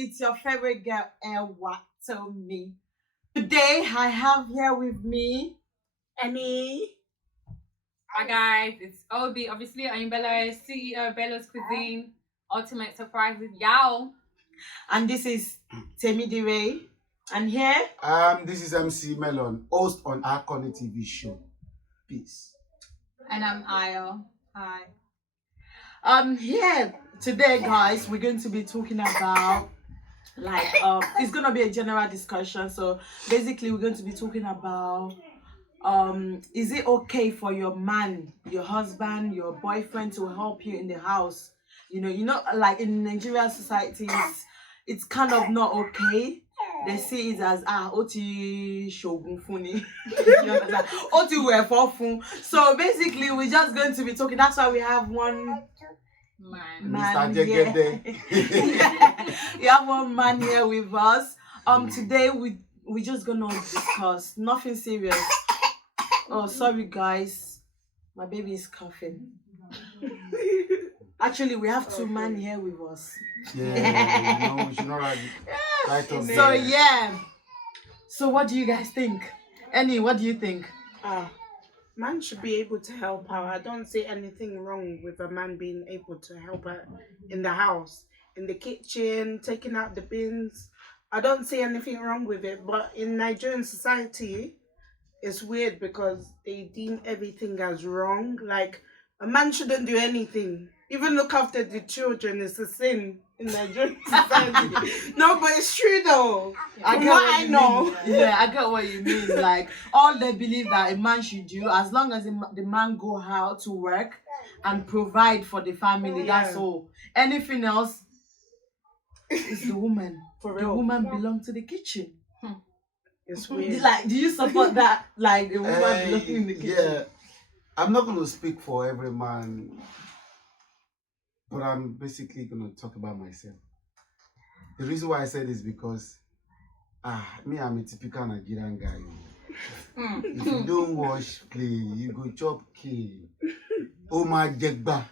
It's your favorite girl, EWATOMI. Today, I have here with me Annie. Hi guys, it's Obi. Obviously, I'm Bella, CEO of Bella's Cuisine, Ultimate Surprises, y'all. and this is Temidire. And here, This is MC Melon, host on our Connie TV show. Peace. And I'm Ayo. Hi. here today, guys, we're going to be talking about it's gonna be a general discussion. So basically, we're going to be talking about is it okay for your man, your husband, your boyfriend to help you in the house? Like in Nigerian society, it's kind of not okay. They see it as oti shogun funi. You understand? Oti we for fun. So basically, we're just going to be talking. That's why we have one man Mr. here. Jegede. We have one man here with us. Today we're just gonna discuss nothing serious. Oh, sorry guys, my baby is coughing. Actually, we have two men here with us. Yeah, we should not right on So there. yeah. So what do you guys think? Annie, what do you think? Man should be able to help out. I don't see anything wrong with a man being able to help out in the house, in the kitchen, taking out the bins. I don't see anything wrong with it. But in Nigerian society, it's weird because they deem everything as wrong. Like, a man shouldn't do anything. Even look after the children is a sin in Nigerian society. No, but it's true though. From what I know. Yeah, I get what you mean. Like, all they believe that a man should do, as long as the man go out to work and provide for the family, that's all. Anything else is the woman. For The real. woman belongs to the kitchen. It's weird. Like, do you support that? Like, the woman belonging in the kitchen? Yeah, I'm not going to speak for every man, but I'm basically going to talk about myself. The reason why I said this because, me, I'm a typical Nigerian guy. If you don't wash play, you go chop key. Oh my jegba.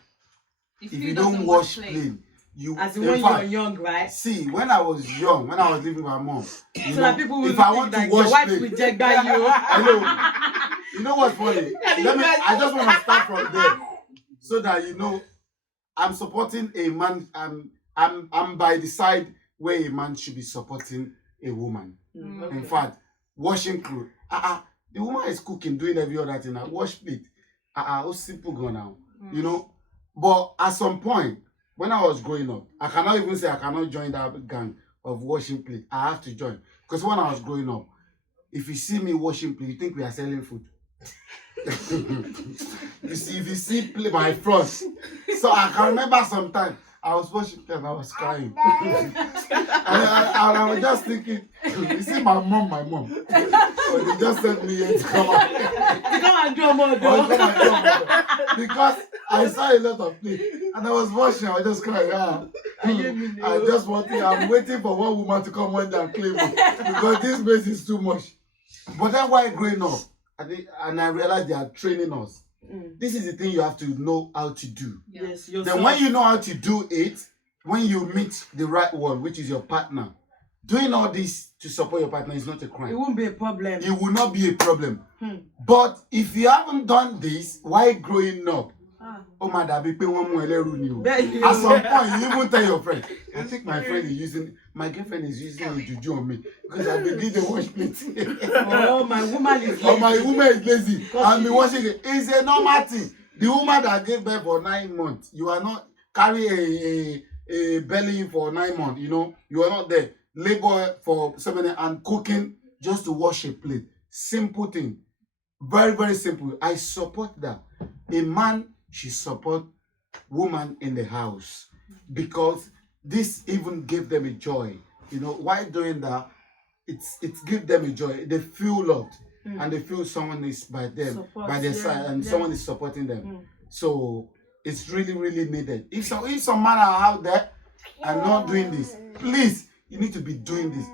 If you don't wash play, you. As in when you're young, right? See, when I was young, when I was living with my mom, So that people will if I think want that to wash your wife plate, will check that you. I know. You know what's funny? I just want to start from there, so that you know, I'm supporting a man. I'm by the side where a man should be supporting a woman. Okay. In fact, washing clothes. The woman is cooking, doing every other thing. Wash plate. How simple go now. You know. But at some point, when I was growing up, I cannot even say I cannot join that gang of washing plate. I have to join. Because when I was growing up, if you see me washing plate, you think we are selling food. If you see plate my front. So I can remember sometime I was washing plate and I was crying. and I was just thinking, you see my mom. But they just sent me here to come out. To come and do more though. Because I saw a lot of plate and I was washing, I was just crying. I'm waiting for one woman to come one day and claim me because this place is too much. But then while growing up, I realized they are training us. This is the thing you have to know how to do. Yes, Then when you know how to do it, when you meet the right one, which is your partner, doing all this to support your partner is not a crime. it won't be a problem. It will not be a problem. But if you haven't done this while growing up, oh my dad, at some point you even tell your friend, I think my girlfriend is using a juju on me because I begin to wash plates. Oh, my woman is lazy. Oh, my woman is lazy. I'll be washing it. It's a normal thing. The woman that gave birth for 9 months, you are not carry a belly for 9 months, you know, you are not there. Labor for 7 minutes and cooking just to wash a plate. Simple thing. Very, very simple. I support that. A man should support woman in the house because this even gave them a joy. You know, while doing that, it's give them a joy. They feel loved and they feel someone is by them, by their side, and someone is supporting them. So it's really, really needed. If some man are out there and not doing this, please, you need to be doing this.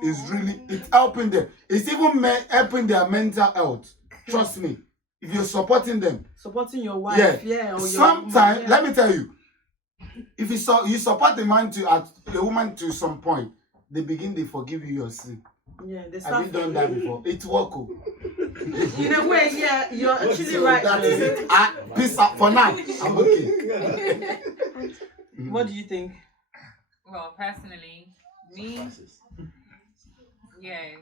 It's helping them. It's even helping their mental health. Trust me. If you're supporting them, supporting your wife, or sometimes, let me tell you, if you support a woman to some point, they begin to forgive you your sin. Yeah, they Have start you done that before? It work. In a way, yeah, you're actually So right. that is it. Peace out for now. I'm okay. What do you think? Well, personally, me, yeah.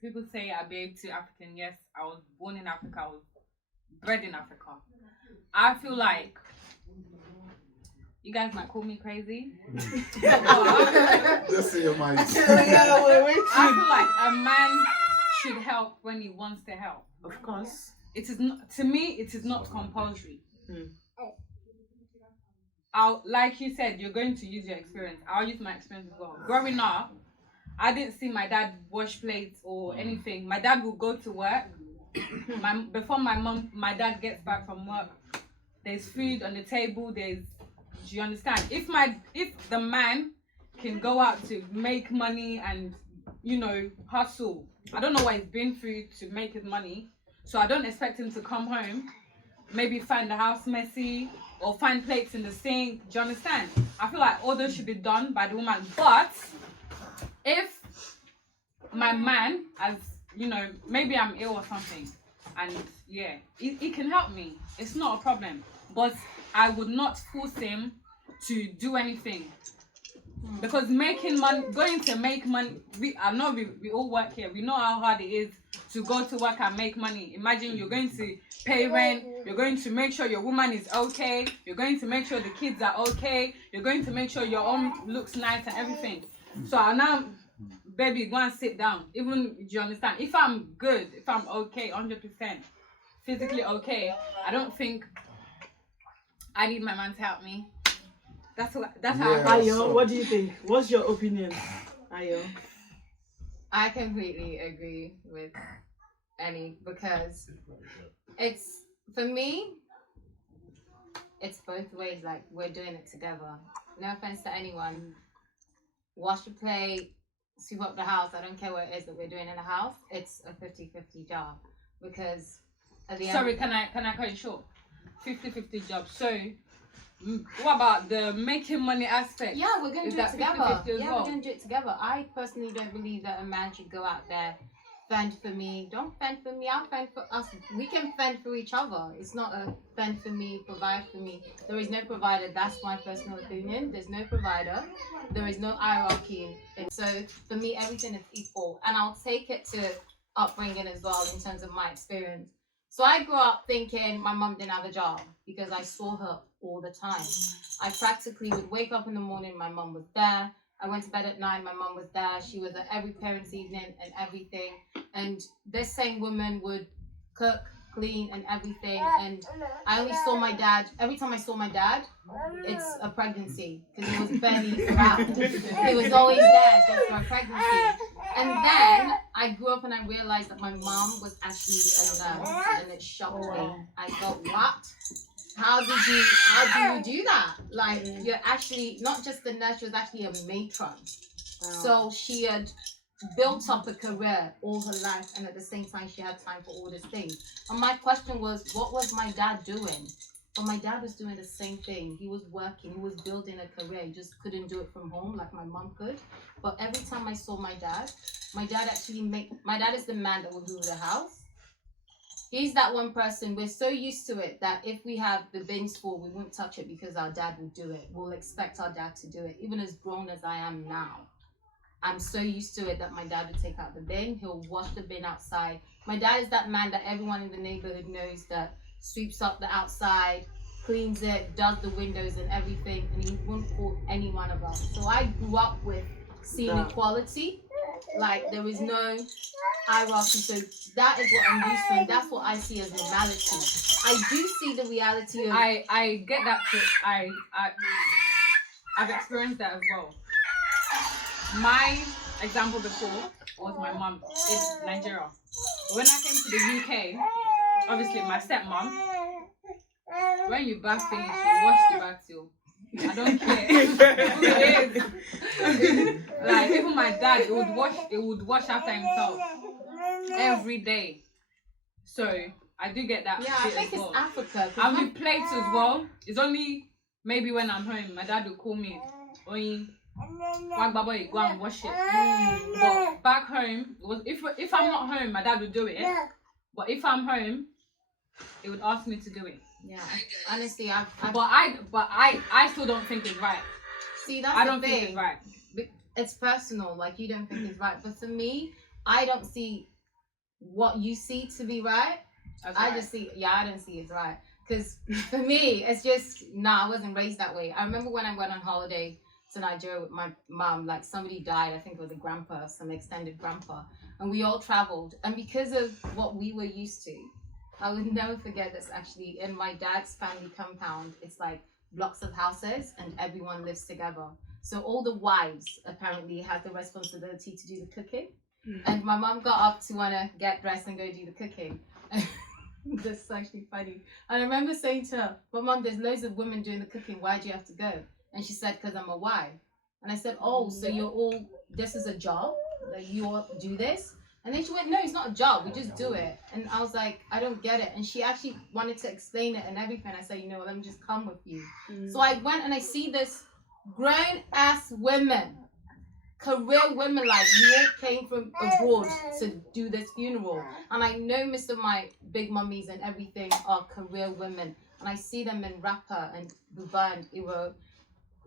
People say I behave too African. Yes, I was born in Africa. I was bred in Africa. I feel like you guys might call me crazy. Just say your mind. Wait. I feel like a man should help when he wants to help. Of course. It is not, to me, it is not compulsory. Like you said, you're going to use your experience. I'll use my experience as well. Growing up, I didn't see my dad wash plates or anything. My dad would go to work. Before my dad gets back from work, there's food on the table. Do you understand? If the man can go out to make money and, you know, hustle, I don't know what he's been through to make his money. So I don't expect him to come home, maybe find the house messy or find plates in the sink. Do you understand? I feel like all those should be done by the woman. But if my man, as you know, maybe I'm ill or something, and yeah, he can help me. It's not a problem. But I would not force him to do anything. Because making money, going to make money, I know we all work here. We know how hard it is to go to work and make money. Imagine you're going to pay rent, you're going to make sure your woman is okay, you're going to make sure the kids are okay, you're going to make sure your home looks nice and everything. So I now, baby, go and sit down. Even, do you understand? If I'm good, if I'm okay, 100%, physically okay, I don't think I need my man to help me. That's how I feel. Ayo, what do you think? What's your opinion, Ayo? I completely agree with Annie because it's, for me, it's both ways. Like, we're doing it together. No offense to anyone. Wash the plate, sweep up the house. I don't care what it is that we're doing in the house. It's a 50-50 job because at the end. Sorry, can I cut you short? 50-50 job. So, what about the making money aspect? Yeah, we're going to do it together. 50-50 as Yeah, well? we're going to do it together. I personally don't believe that a man should go out there, fend for me. Don't fend for me, I'll fend for us. We can fend for each other. It's not a fend for me, provide for me. There is no provider. That's my personal opinion. There's no provider. There is no hierarchy. And so, for me, everything is equal. And I'll take it to upbringing as well in terms of my experience. So I grew up thinking my mum didn't have a job because I saw her all the time. I practically would wake up in the morning, my mum was there. I went to bed at night, my mum was there. She was at every parent's evening and everything. And this same woman would cook, clean and everything. And I only saw my dad, every time I saw my dad, it's a pregnancy because he was barely around. He was always there just for a pregnancy. And then I grew up and I realized that my mom was actually a nurse and it shocked me. I thought, what? How do you do that? Like, you're actually not just a nurse, she was actually a matron. So she had built up a career all her life and at the same time she had time for all these things. And my question was, what was my dad doing? But my dad was doing the same thing. He was working, he was building a career. He just couldn't do it from home like my mom could. But every time I saw my dad actually my dad is the man that will do the house. He's that one person, we're so used to it that if we have the bins full, we won't touch it because our dad will do it. We'll expect our dad to do it. Even as grown as I am now, I'm so used to it that my dad would take out the bin. He'll wash the bin outside. My dad is that man that everyone in the neighborhood knows that sweeps up the outside, cleans it, does the windows and everything, and he won't call any one of us. So I grew up with seeing equality. Like, there is no hierarchy. So that is what I'm used to, and that's what I see as reality. I do see the reality of... I get that too. I've experienced that as well. My example before was my mom in Nigeria. When I came to the UK, obviously my stepmom, when you bath finish, you wash the bath too. I don't care who it is. Like, even my dad, it would wash after himself every day. So I do get that. Yeah, I think it's Africa. And with plates as well. It's only maybe when I'm home, my dad will call me, Oyin, Wag baba, go and wash it. But back home, it was if I'm not home, my dad would do it. But if I'm home, it would ask me to do it. Yeah. Honestly, But I still don't think it's right. see that's I the don't think thing. it's right. It's personal. Like you don't think it's right, but for me, I don't see what you see to be right. That's I right. just see, I don't see it's right. Because for me, it's just, I wasn't raised that way. I remember when I went on holiday to Nigeria with my mom, like somebody died, I think it was a grandpa, some extended grandpa, and we all traveled. And because of what we were used to, I would never forget this actually. In my dad's family compound, it's like blocks of houses and everyone lives together. So all the wives apparently had the responsibility to do the cooking. And my mom got up to want to get dressed and go do the cooking. This is actually funny. And I remember saying to her, but mom, there's loads of women doing the cooking. Why do you have to go? And she said, because I'm a wife. And I said, oh, so you're all, this is a job? That you all do this? And then she went, no, it's not a job. We just do it. And I was like, I don't get it. And she actually wanted to explain it and everything. I said, you know what, let me just come with you. So I went and I see this grown ass women, career women, like we all came from abroad to do this funeral. And I know most of my big mummies and everything are career women. And I see them in rapper and buba and Iro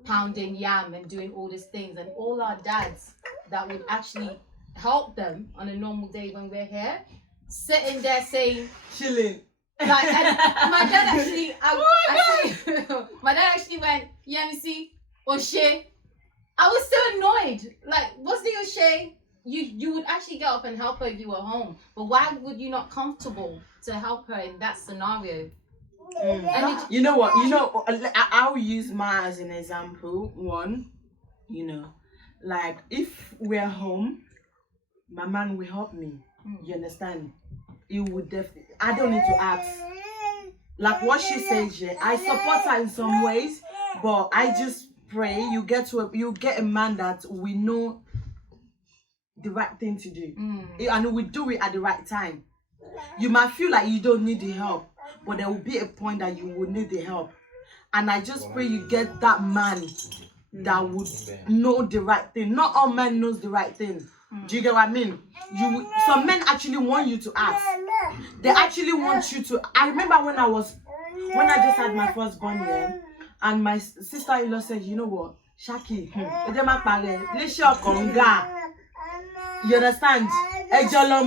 pounding yam and doing all these things. And all our dads that would actually help them on a normal day when we're here, sitting there saying, Chilling. like, and my dad actually, my dad actually went, yeah, me see, O'Shea. I was so annoyed. Like, what's the O'Shea? You would actually get up and help her if you were home. But why would you not comfortable to help her in that scenario? And You know what? I'll use Ma as an example. One, like if we're home, my man will help me. You understand? He would definitely. I don't need to ask. Like what she says, yeah, I support her in some ways, but I just pray you get a man that we know the right thing to do, and we do it at the right time. You might feel like you don't need the help, but there will be a point that you will need the help, and I just pray you get that man that would know the right thing. Not all men knows the right thing. Do you get what I mean? Some men actually want you to ask. They actually want you to. I remember when I just had my firstborn, yeah, and my sister-in-law said, you know what, Shaki, you understand?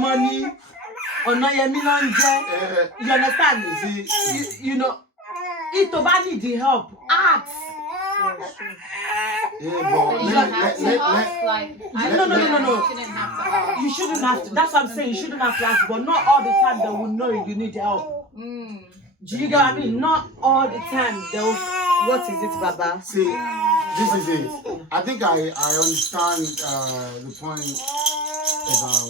Money, or no, you understand? You know, if you need the help, ask. you don't have to ask, like, No. You shouldn't have to ask. You shouldn't have to. That's what I'm saying. You shouldn't have to ask, but not all the time they will know you need help. Do you get what I mean? Not all the time they'll. What is it, Baba? See, this is it. I think I understand the point about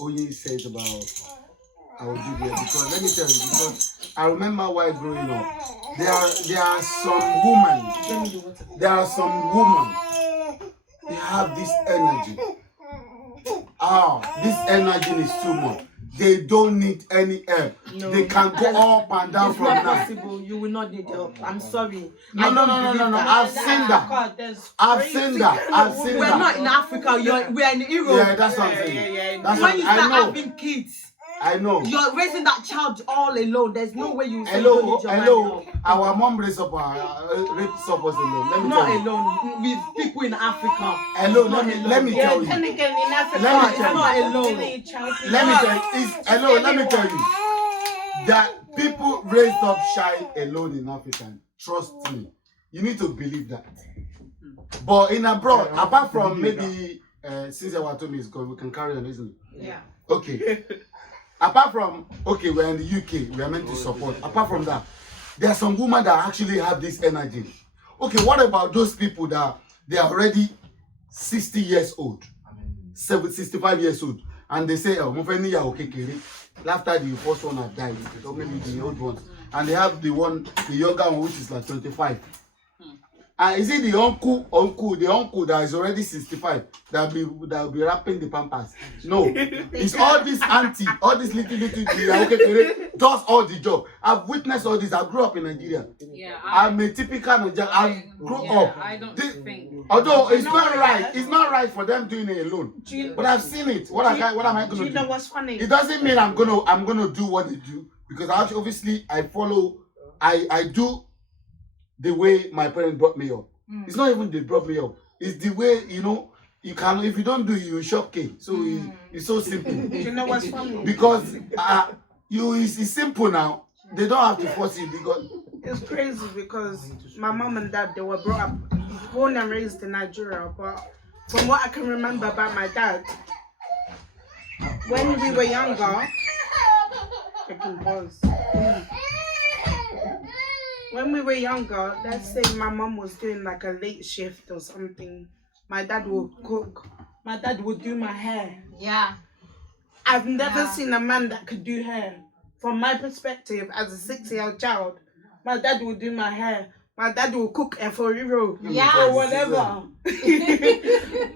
Oye said about I will do there, because let me tell you, because I remember while growing up, there are some women, they have this energy. This energy is too much. They don't need any help. No, they can go up and down it's from not now. possible. You will not need help. I'm sorry. No. I've seen that. We're not in Africa. We're in Europe. Yeah, that's what I'm saying. That's When what you I start know. having kids, I know. you're raising that child all alone. There's no way you say you don't need your man help. Our mom raised us alone. Let me Not tell you. alone, with people in Africa. Hello, let me tell you. And again, in Africa, Let me it's tell you. not alone. really child Let me care. tell you. Let me tell you. That people raised up child alone in Africa. Trust me. You need to believe that. But in abroad, apart from maybe since EWATOMI is gone, we can carry on, isn't it? Yeah. Okay. Apart from, okay, we're in the UK, we are meant to support. Apart from that, there are some women that actually have this energy. Okay, what about those people that they are already 60 years old, 65 years old, and they say, oh, after the first one have died, or maybe the old ones, and they have the younger one, which is like 25. Is it the uncle that is already 65 that will be wrapping the pampers? No, it's all this auntie, all this little does all the job. I've witnessed all this. I grew up in Nigeria. Yeah, I'm a typical Nigerian. I grew up. I don't think. Although it's not right, it's not right for them doing it alone. But I've seen it. What am I gonna do? You know what's funny? It doesn't mean I'm gonna do what they do, because obviously I follow. I do the way my parents brought me up. It's not even they brought me up. It's the way, you can, if you don't do it, you shock K. So it's so simple. You know what's funny? Because it's simple now. They don't have to force it because It's crazy because my mom and dad, they were born and raised in Nigeria, but from what I can remember about my dad, when we were younger, I can pause. When we were younger, let's say my mom was doing like a late shift or something, my dad would cook, my dad would do my hair. Yeah. I've never seen a man that could do hair. From my perspective, as a 6-year-old child, my dad would do my hair. My dad would cook eforiro Yeah. or whatever.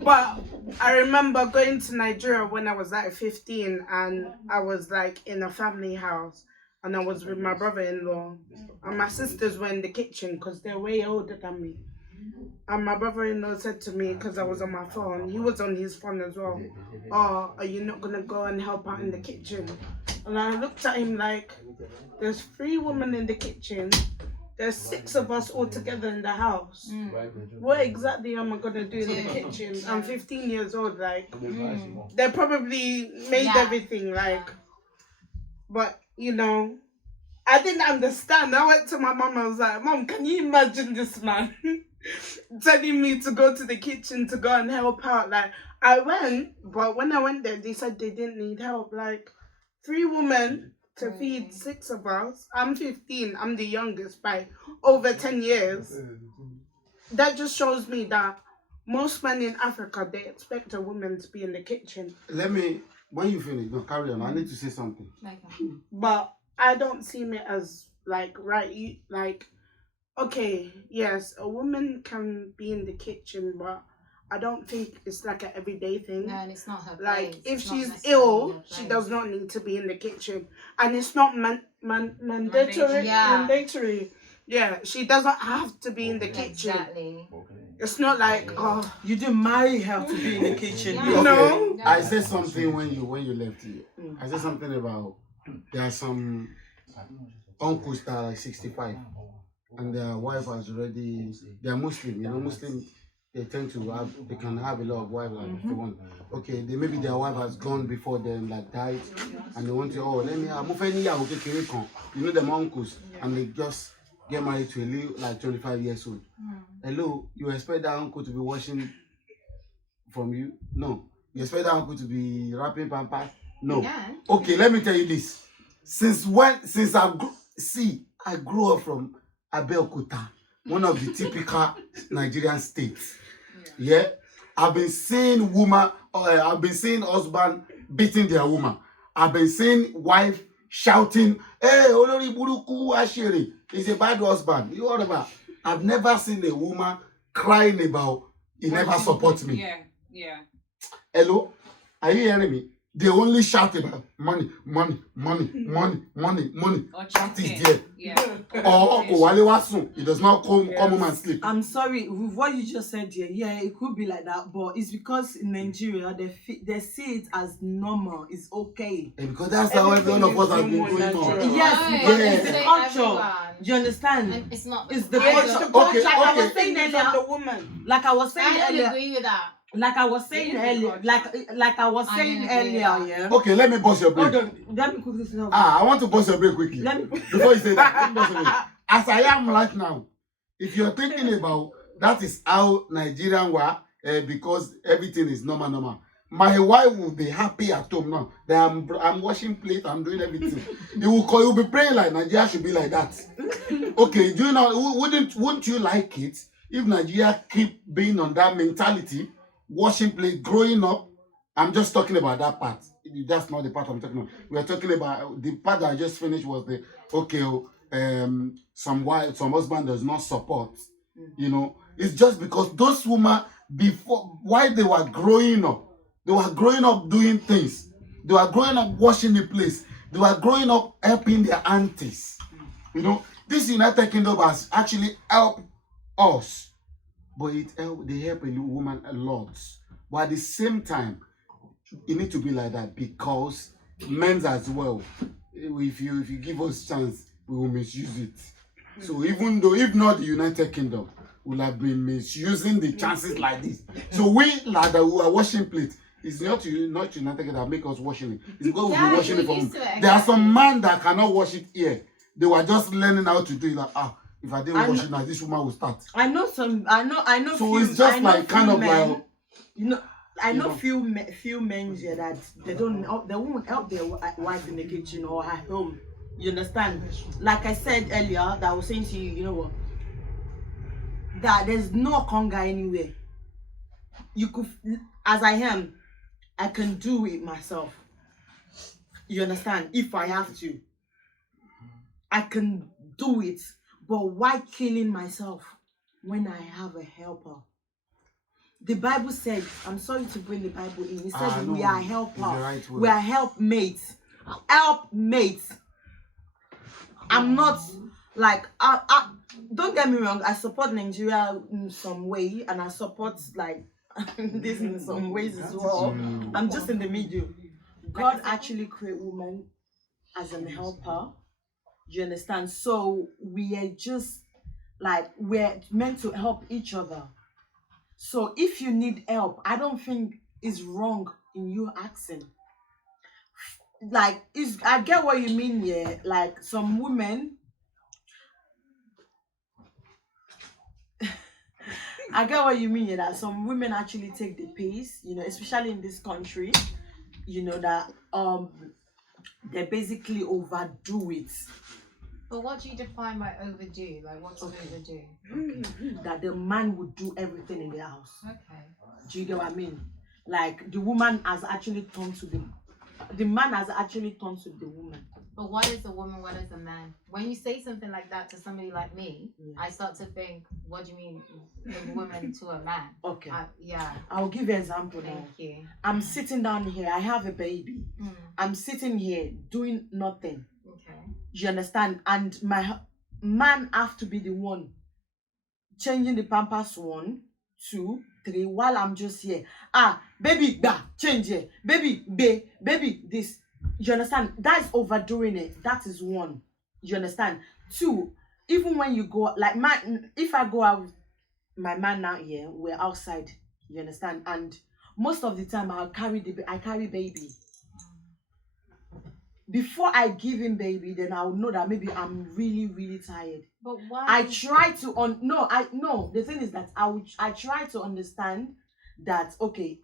But I remember going to Nigeria when I was like 15, and I was like in a family house, and I was with my brother-in-law, and my sisters were in the kitchen because they're way older than me. And my brother-in-law said to me, because I was on my phone, he was on his phone as well, "Oh, are you not gonna go and help out in the kitchen?" And I looked at him like, there's 3 women in the kitchen, there's 6 of us all together in the house. What exactly am I gonna do in the kitchen? I'm 15 years old, like, they probably made everything, like, but I didn't understand. I went to my mom, I was like, "Mom, can you imagine this man telling me to go to the kitchen to go and help out?" Like, I went, but when I went there, they said they didn't need help. Like, 3 women to feed 6 of us. I'm 15, I'm the youngest by over 10 years. That just shows me that most men in Africa, they expect a woman to be in the kitchen. when you finish, no, carry on. I need to say something. But I don't see it as like, right, like, okay, yes, a woman can be in the kitchen, but I don't think it's like an everyday thing. No, and it's not her Like, place. if It's not she's necessarily ill, her she place. does not need to be in the kitchen. And it's not mandatory. Yeah. Mandatory. Yeah, she doesn't have to be in the kitchen. Exactly. It's not like, You didn't marry her to be in the kitchen. Yeah. You know? No. I said something when you left here. I said something about there are some uncles that are like 65 and their wife has already, they are Muslim. Muslim, they tend to they can have a lot of wives like if they want. Okay, maybe their wife has gone before them, like died, and they want to, them uncles, and they just get married to a little, like 25 years old. Hello, you expect that uncle to be washing from you? No. You expect that uncle to be wrapping pampers? No. Yeah. Okay, let me tell you this. Since I grew up from Abeokuta, one of the typical Nigerian states. Yeah. I've been seeing husband beating their woman. I've been seeing wife shouting, "Hey, Olori Buruku Ashiri, he's a bad husband." You what about? I've never seen a woman crying about he never supports me. Yeah. Hello? Are you hearing me? They only shout about money, money, money, money, money, money. Or That is cheating. there. Yeah. Or he does not come home and sleep. I'm sorry, with what you just said here, yeah, it could be like that, but it's because in Nigeria, they see it as normal, it's okay. And because that's how every one of us has been going on. Yes, No, because yeah. it's the say culture. everyone. Do you understand? And it's not. It's the Yeah, culture. it's the Okay, culture. Like I okay. was saying It's earlier, the woman. like I was saying I don't earlier, agree with that. like I was saying It is earlier, culture. like I was I saying don't agree with earlier, that. yeah. Okay, let me bust your brain. Hold on, let me quickly say I want to bust your brain quickly. Let me. Before you say that, let me bust your brain. As I am right now, if you're thinking about that is how Nigerian were, because everything is normal. My wife will be happy at home now. That I'm washing plate, I'm doing everything. You'll be praying like Nigeria should be like that. Okay, do you know? Wouldn't you like it if Nigeria keep being on that mentality, washing plate, growing up? I'm just talking about that part. That's not the part I'm talking about. We are talking about the part that I just finished was some husband does not support You know, it's just because those women before, while they were growing up doing things. They were growing up washing the place. They were growing up helping their aunties. You know, this United Kingdom has actually helped us, but they help a woman a lot. But at the same time, it need to be like that because men's as well. If you give us chance, we will misuse it. So even though, if not the United Kingdom, will have been misusing the chances like this. So we like that who are washing plates. It's not United Kingdom that make us washing it. It's because we'll be washing it from. There are some men that cannot wash it here. They were just learning how to do it. Like, if I didn't wash it now, this woman will start. I know. So it's just like kind of men, like. I know few men here that they won't help their wife in the kitchen or at home. You understand? Like I said earlier, that I was saying to you, you know what? That there's no conga anywhere. You could, as I am, I can do it myself. You understand? If I have to, I can do it. But why killing myself when I have a helper? The Bible said, I'm sorry to bring the Bible in. It said we are helpers. Right, we are helpmates. Helpmates. I'm not like don't get me wrong, I support Nigeria in some way and I support like this in some ways as well. I'm just in the middle. God actually created women as an helper. You understand? So we are just like, we're meant to help each other. So if you need help, I don't think it's wrong in you asking. Like, I get what you mean here. Like some women, I get what you mean here, that some women actually take the pace, you know, especially in this country, you know, that they basically overdo it. But what do you define by overdo? Like, what's overdue? That the man would do everything in the house. Okay. Do you get what I mean? Like the woman has actually turned to the man has actually turned to the woman. But what is a woman? What is a man? When you say something like that to somebody like me, I start to think, what do you mean, a woman to a man? Okay. Yeah. I'll give you an example now. Thank you. I'm sitting down here. I have a baby. I'm sitting here doing nothing. Okay. You understand? And my man have to be the one changing the pampers 1, 2, 3 while I'm just here. Baby, change it. Baby, this. You understand? That is overdoing it. That is 1. You understand? 2, even when you go, like if I go out with my man now here, we're outside. You understand? And most of the time I carry baby. Before I give him baby, then I'll know that maybe I'm really, really tired. But why? I try to the thing is that I try to understand that, okay,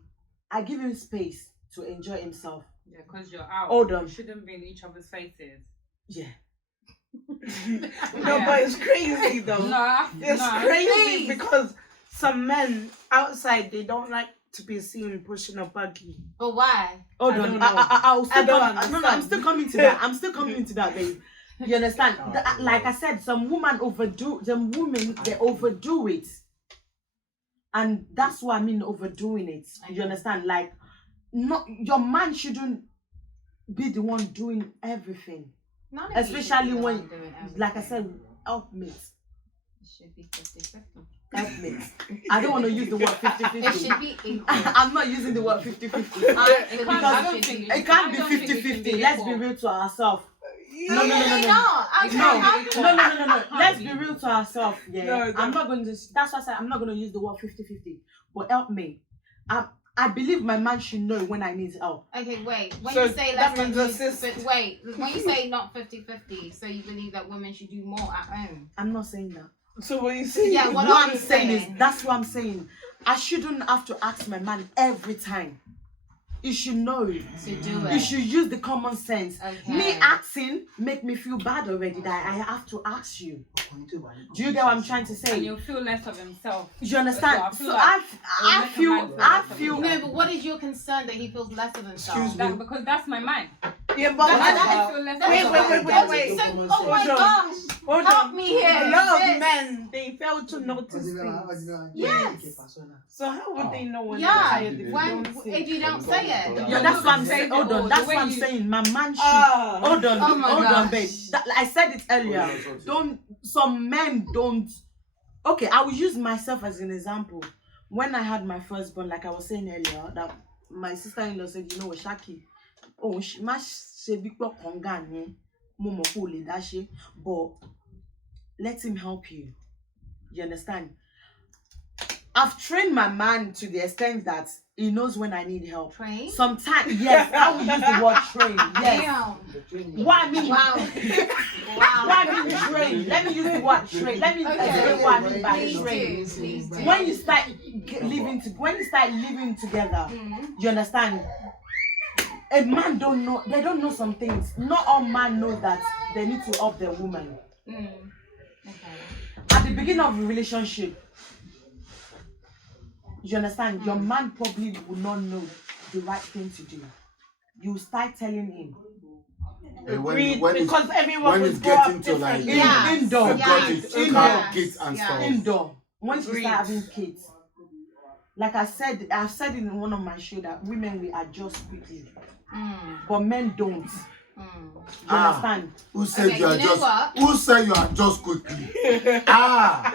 I give him space to enjoy himself. Yeah, because you're out. Hold on. You shouldn't be in each other's faces. Yeah. No, but it's crazy though. It's crazy because some men outside, they don't like to be seen pushing a buggy. But why? Hold on. I'm still coming to that. I'm still coming to that, babe. You understand? Like I said, some women they overdo it. And that's what I mean, overdoing it. You understand? Like, your man shouldn't be the one doing everything. Especially when, like I said, helpmates. It should be 50-50. Helpmates. I don't want to use the word 50-50. It should be equal. I'm not using the word 50-50. It can't be 50-50. Let's be real to ourselves. No. Let's be real to ourselves. Yeah. No. I'm not going to. That's why I said I'm not going to use the word 50-50. But help me. I believe my man should know when I need help. Okay, wait. When you say less than wait, when you say not 50-50, so you believe that women should do more at home? I'm not saying that. So what you saying? Yeah, what I'm saying is that's what I'm saying. I shouldn't have to ask my man every time. You should know it. To do it. You should use the common sense. Okay. Me asking make me feel bad already that I have to ask you. Do you get what I'm trying to say? And you'll feel less of himself. You understand? So So I feel. No, but what is your concern that he feels less of himself? Because that's my man. Yeah, but That is your lesson. wait. So, oh my gosh. Hold Help on. me here. A lot of Sis. men, they fail to notice things. Yes. So how would they know when Yeah. they're tired if you When don't see? if you don't say it. Yeah, that's what I'm Say saying. it Hold all, on, the that's way what I'm you- saying. My man should. Ah. Hold on, Oh my hold on, gosh. babe. I said it earlier. Some men don't. Okay, I will use myself as an example. When I had my firstborn, like I was saying earlier, that my sister-in-law said, you know what, Shaki, oh, she big kongani, momo kule dashi, but let him help you. You understand? I've trained my man to the extent that he knows when I need help. Train? Sometimes, yes, I will use the word train. Yes. Damn. What I mean, Wow. Wow. what I mean train. Let me use the word train. Let me explain what I mean by Please train. do. Please do. When you start living together, you understand? A man don't know. They don't know some things. Not all men know that they need to help their woman. Okay. At the beginning of a relationship, you understand? Your man probably will not know the right thing to do. You start telling him. Agreed, when it's- because everyone when was it's brought up getting to like differently. Yes. Indoor. I've got Yes. it, Yes. kids and Yes. stuff. Indoor. Once you Agreed. start having kids, like I've said in one of my shows that women will adjust quickly, but men don't. You understand? Who said Okay, you are you know just? what? Who said you are just quickly? But I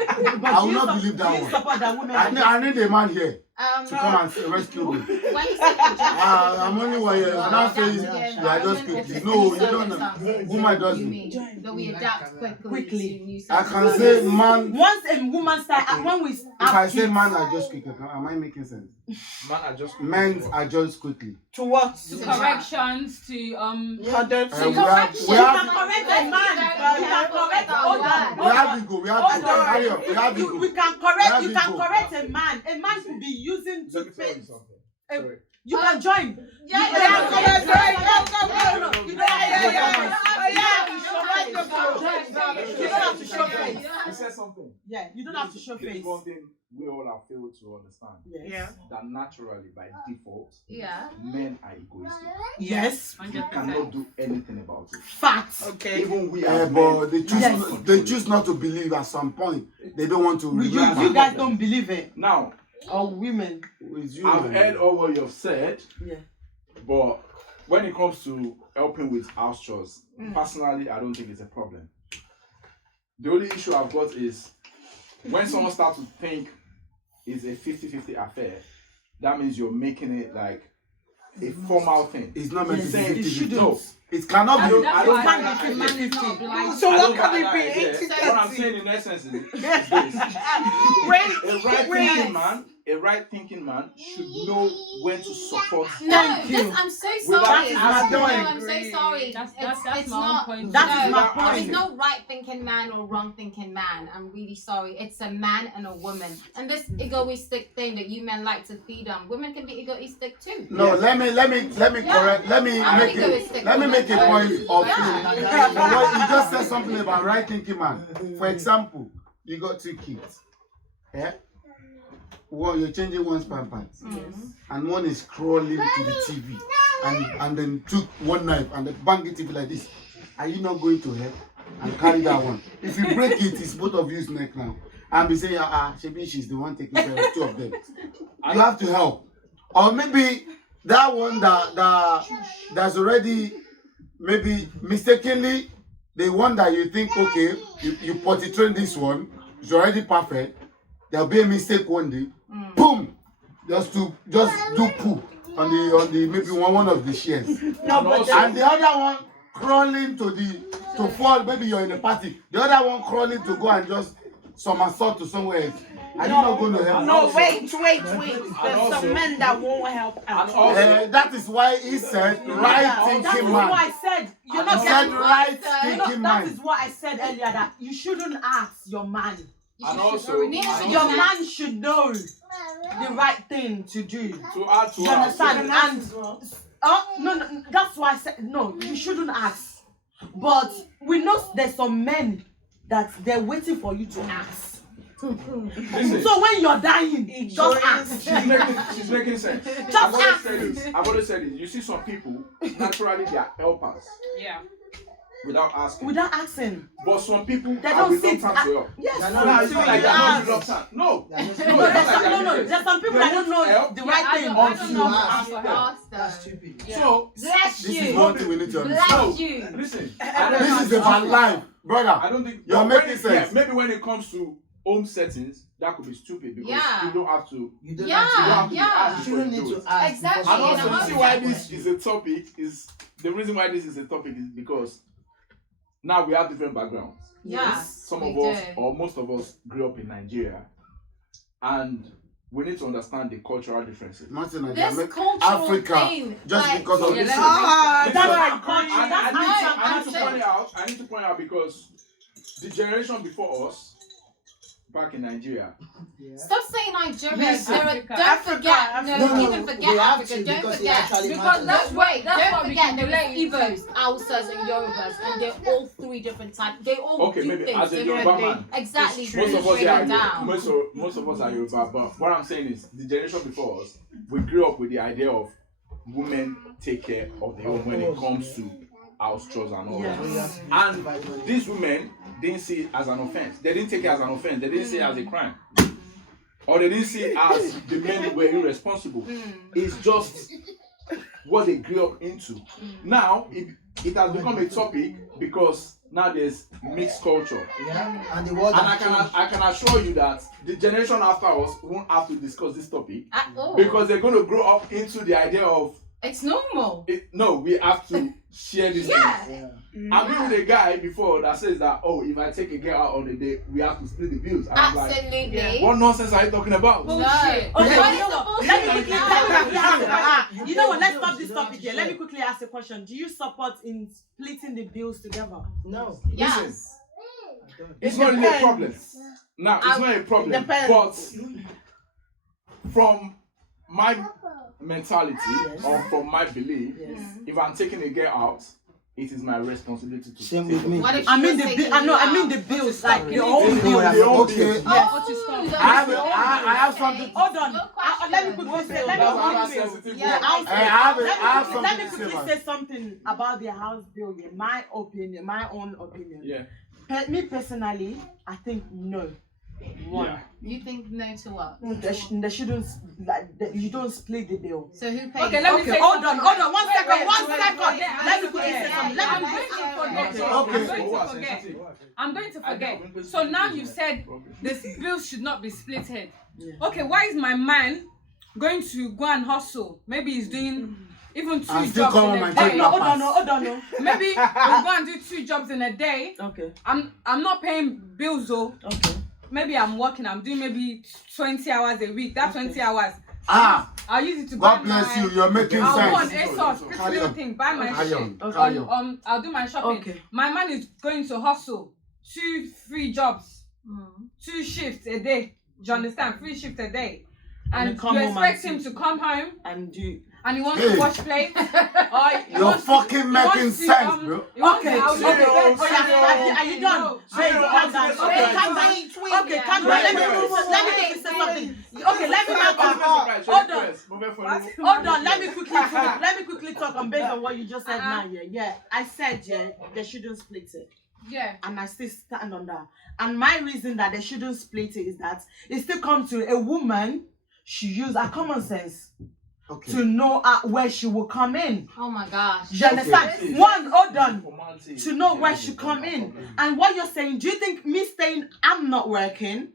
will do you not believe do that you one. support that women I need a man here to come and rescue me. When you say adjust, I'm only one year. I'm not saying you are just quickly. No, you don't know. Woman does you it. mean that we adapt quickly to new I can say man. Once a woman start, when we If I have say kids, man are just quickly, am I making sense? Men are just quickly. To what? To corrections, to We have you can correct a man. You can correct. Hold on. we have ego. We have ego. Hurry up. We have ego. You can We correct. have You can ego. correct a man. A man could be using Let me tell you toothpaste. something. Sorry. You can join. Yeah, You yeah, can yeah, correct. yeah, You don't have to show face. You said something. Yeah, you don't have to show This is face. one thing we all have failed to understand. Yeah. That naturally, by default, Yeah. men are egoistic. Yes. You cannot do anything about it. Facts. Okay. Even we as But men, they choose. Yes. They choose not to believe at some point. They don't want to. You remember. guys don't believe it. now, Or women. With you, I've man. heard all what you've said, Yeah. but when it comes to helping with house chores, personally, I don't think it's a problem. The only issue I've got is when someone starts to think it's a 50-50 affair, that means you're making it like a formal thing. It's not meant to Yes, be it 50-50. shouldn't. No, it cannot I be. don't- That's I don't why think a that- man is not obliged. So I what don't can buy it that be? idea. 80-20? What I'm saying in essence is this. A right thinking man should know when to support. No, Thank you. I'm so Without sorry. asking. No, I'm so sorry. That's It's my own not. point. That no, is my There is point. no right thinking man or wrong thinking man. I'm really sorry. It's a man and a woman. And this egoistic thing that you men like to feed on, women can be egoistic too. No, let me correct. Let me I'm make egoistic it. Let me make a point of. Yeah. What you just said something about right thinking man. For example, you got 2 kids. Yeah. One, you're changing one's pampers, and one is crawling to the TV, and then took one knife and then bang the TV like this. Are you not going to help and carry that one? If you break it, it's both of you's neck now. And be saying, Shebi, she's the one taking care of 2 of them. You have to help, or maybe that one that's already maybe mistakenly the one that you think okay, you potty train this one, it's already perfect. There'll be a mistake one day. Boom! Just do poo on the maybe one of the shares. No, but And the other one crawling to fall, maybe you're in a party. The other one crawling to go and just somersault to somewhere else. Are you not going to help? no, wait. There's some men that won't help out. That is why he said right That is thinking what man. I said. You're He not said getting right That thinking That man. is what I said earlier, that you shouldn't ask your man. And also, Your man should know the right thing to do. to add to You our understand? And no, that's why I said no, you shouldn't ask. But we know there's some men that they're waiting for you to ask. Listen, So when you're dying, just ask. she's making sense. Just I've always said this. You see some people, naturally they are helpers Yeah. without asking. Without asking. But some people They are don't sit. reluctant to help. Yes. They're No, not it's not really like they're not Yes. reluctant. No. They're not No, it's there's not like some, they're no, different. there's some people They that don't want know help. the Yeah, right I thing. don't know Until how you to ask. ask for That's help. That's stupid. So Bless This you. is one thing we need to understand. no, Bless you. listen. This is about life, brother. I don't think You're when making it- sense. Yeah, maybe when it comes to home settings, that could be stupid because Yeah. you don't have to. You don't Yeah, have to. yeah. You shouldn't need to ask. Exactly. before And Yeah, also, and you I'm see not why that this is a topic is the reason why this is a topic is because now we have different backgrounds. Yeah. Some we of us, do. or most of us, grew up in Nigeria, and we need to understand the cultural differences. Nothing like This that. Make cultural Africa thing, just like, because of Yeah, this. let's- Ah, that's Listen, my country. I That's need my to country. I need to point out because the generation before us, back in Nigeria, Yeah. Stop saying Nigeria. Listen. Don't Africa, forget. Africa. No, No, even we forget have Africa. to Don't because it forget. actually Because matters. that's Wait, that's don't what we forget can there relate is to. Igbos, Hausas, and Yorubas, and they're all three different types. They all okay, do maybe things as a Yoruba differently. man, Exactly. most of us break are it down. most of us are Yoruba. But what I'm saying is, the generation before us, we grew up with the idea of women take care of the home when it comes to house chores and all that. Yes. And these women didn't see it as an offense. They didn't take it as an offense. They didn't see it as a crime. Or they didn't see it as the men were irresponsible. It's just what they grew up into. Now, it has become a topic because now there's mixed culture. Yeah. And the world And I has can assure you that the generation after us won't have to discuss this topic At all. because they're going to grow up into the idea of It's normal. no, we have to share this Yeah. thing. Yeah. I've been with a guy before that says that, oh, if I take a girl out on a date, we have to split the bills. And I'm like, Absolutely. what nonsense are you talking about? No. Bullshit. Okay, What you is know the what? bullshit Let me quickly now? ask a question. You know what? Let's You stop don't this have topic to here. share. Let me quickly ask a question. Do you support in splitting the bills together? No. Yes. I don't. It's It not really a depends. problem. Now, it's not a problem. depends. But from my mentality Yes. or from my belief, Yes. if I'm taking a girl out, it is my responsibility to Same take with me. What if I she mean was the taking bill. I know. I you mean out? the bills, Just like stop. your own It's bills. not Okay. the own bills. Okay. Oh, I have something. Hold on. Let me quickly say. Let That's another me sensitive quickly. Yeah, word. I have something Let me to say, quickly man. say something about the house bill. Yeah, my opinion, my own opinion. Yeah. Me personally, I think no. One. Yeah. You think no to what? They shouldn't you don't split the bill. So who pays? Okay, let me Okay, say hold something. on, hold on, one Wait, second, wait, one wait, second. wait, Let me wait, quickly say wait, something. I'm Let me going to forget. Okay. I'm going to forget. I'm going to forget. So now you said this bill should not be splitted. Yeah. Okay, why is my man going to go and hustle? Maybe he's doing even two I'm still jobs calling in my a check day. now. Hold on, no. Maybe he'll go and do 2 jobs in a day. Okay, I'm not paying bills though. okay. Maybe I'm working. I'm doing maybe 20 hours a week. That 20 hours, Ah, I'll use it to buy God bless my. you. You're making I'll go on sense. ASOS, pretty Carry little on. thing, buy my Carry shit. on. Okay. Carry on. I'll do my shopping. Okay. My man is going to hustle 2, 3 jobs, Mm. 2 shifts a day. Do you understand? 3 shifts a day. And And come you home expect and him to come home And you. and he wants Hey. to wash plates. Or he You're wants to- fucking he making wants to, sense, bro. he wants Okay, to- I'll okay. do the bed. Oh, yeah, are you done? No. Babe, calm down. Okay, calm down. Okay, calm down. Let me say something. Okay, let me now talk. Hold on, let me quickly talk on based on what you just said now. Yeah, I said they shouldn't split it, Yeah. and I still stand on that. And my reason that they shouldn't split it is that it still comes to a woman should use her common sense Okay. to know where she will come in. Oh my gosh. You understand? Okay. One, hold on. To know where she come in. And what you're saying, do you think me staying, I'm not working,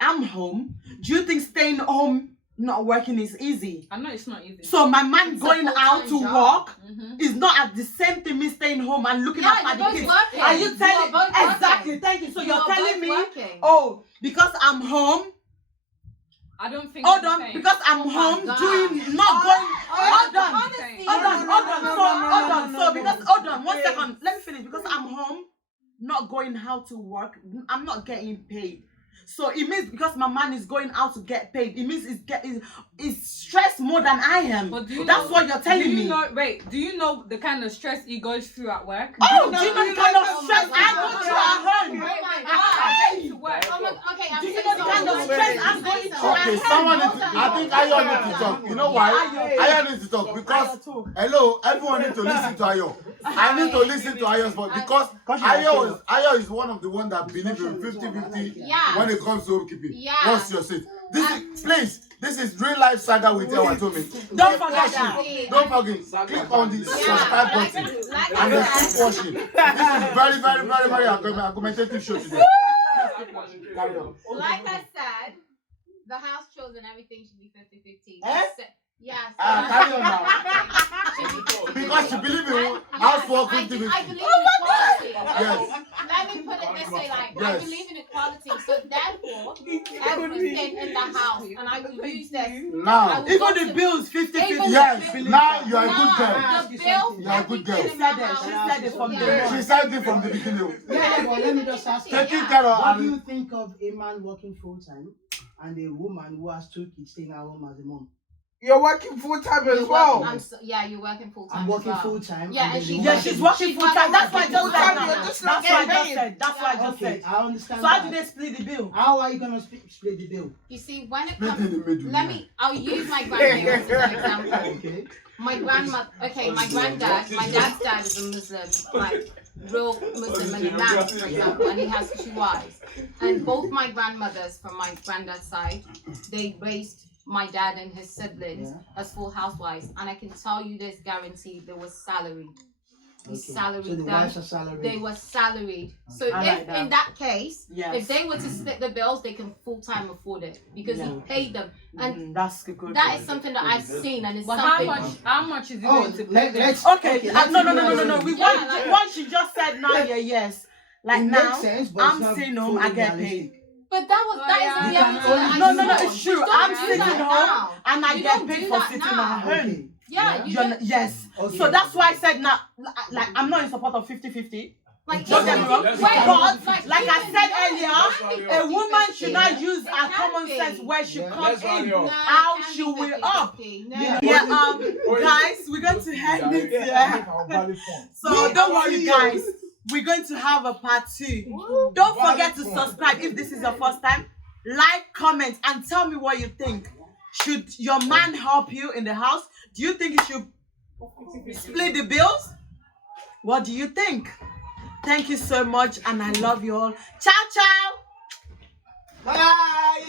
I'm home, do you think staying home not working is easy? I know it's not easy. So my man It's a going out to full-time job. work is not at the same thing me staying home and looking Yeah, after you're the both kids. working. Are you You telling are both exactly? working. Thank you. So You you're are telling both me, working. oh, because I'm home, I don't think. hold it's the on, same. because I'm Oh my home God. doing not going. Hold on. Honestly, Hold on, hold on. So hold on. So because hold on, one second. Let me finish. Because I'm home, not going how to work. I'm not getting paid. So it means because my man is going out to get paid, it means it's stressed more than I am. But do you That's know, what you're telling do you me. Know, wait, do you know the kind of stress he goes through at work? Oh, do you know the kind of stress I go through at home? Oh my I god. go to work. Oh my, okay, I'm Do you so know the kind of sorry. stress I'm going through? Okay, someone needs to, I think Ayo needs to talk. You know why? Ayo needs to talk because, hello, everyone needs to listen to Ayo. I need to listen to Ayo's voice because Ayo is one of the ones that believe in 50-50 Yeah. when it comes to homekeeping. Yeah. What's your say? This is real life saga with EWATOMI. Don't forget that. Don't forget. Click on the subscribe button and then keep watching. This is very, very, very, very argumentative show today. Carry on. Like I said, the house chores and everything should be 50-50. Eh? Yes. Carry on now. Because you believe in housework I 50-50. believe in equality. Yes. Let me put it this way, like, I Yes. believe in equality, so therefore, everything in the house, and I will use this. Now, Even the bills, 50-50. yes, now you are a good girl. The bill, You are a good girl. everything in the She house. said it from the Yeah. She said it from the beginning. Yeah, but let me just ask you. Taking care of What do you think of a man working full time and a woman who has 2 kids staying at home as a mom? You're working full time as You're well. working- yeah, you're working full time. I'm working as well. full time. Yeah, and there's a she's- woman Yeah, she's doing- working full time. That's why I just Full-time, said you're that. just That's not why I getting just paid. said. That's why I just Okay, said. I understand. So how do that. they split the bill? How are you gonna split the bill? You see, when it Split comes, in the middle. I'll use my grandparents as an example. Okay. My grandmother, okay, my granddad, my dad's dad is a Muslim, like real Muslim, and he married, for example, and he has 2 wives. And both my grandmothers from my granddad's side, they raised my dad and his siblings as full housewives. And I can tell you this guarantee, they were salaried. He Okay. salaried So the them. wives are salaried. They were salaried. So I if like that. in that case, Yes. if they were to split the bills, they can full time afford it because he paid them. And That's good. that is something that I've seen, and it's But something. how much is he Oh, going to pay them? let's Okay, let's no. do We it. Yeah, want like- what she just said now. Yeah, yes. Like It now, makes sense, but it's I'm not sitting home, I fully get realistic. paid. But that Oh, isn't yeah. the You evidence can that I only- No, saw. it's true. You don't I'm do sitting that home now. and I You get don't paid do for that sitting now. at home. Okay. Yeah, you You're don't. yes. Okay. So that's why I said now, like I'm not in support of 50-50. Like, Don't get me wrong. Let's But go. like I said earlier, a woman should not use her common sense where she Yeah. comes Let's in. go. How she will up. No. Yeah, guys, we're going to end it here. So don't worry, guys. We're going to have a part 2. Don't forget to subscribe if this is your first time. Like, comment, and tell me what you think. Should your man help you in the house? Do you think he should split the bills? What do you think? Thank you so much, and I love you all. Ciao, ciao. Bye.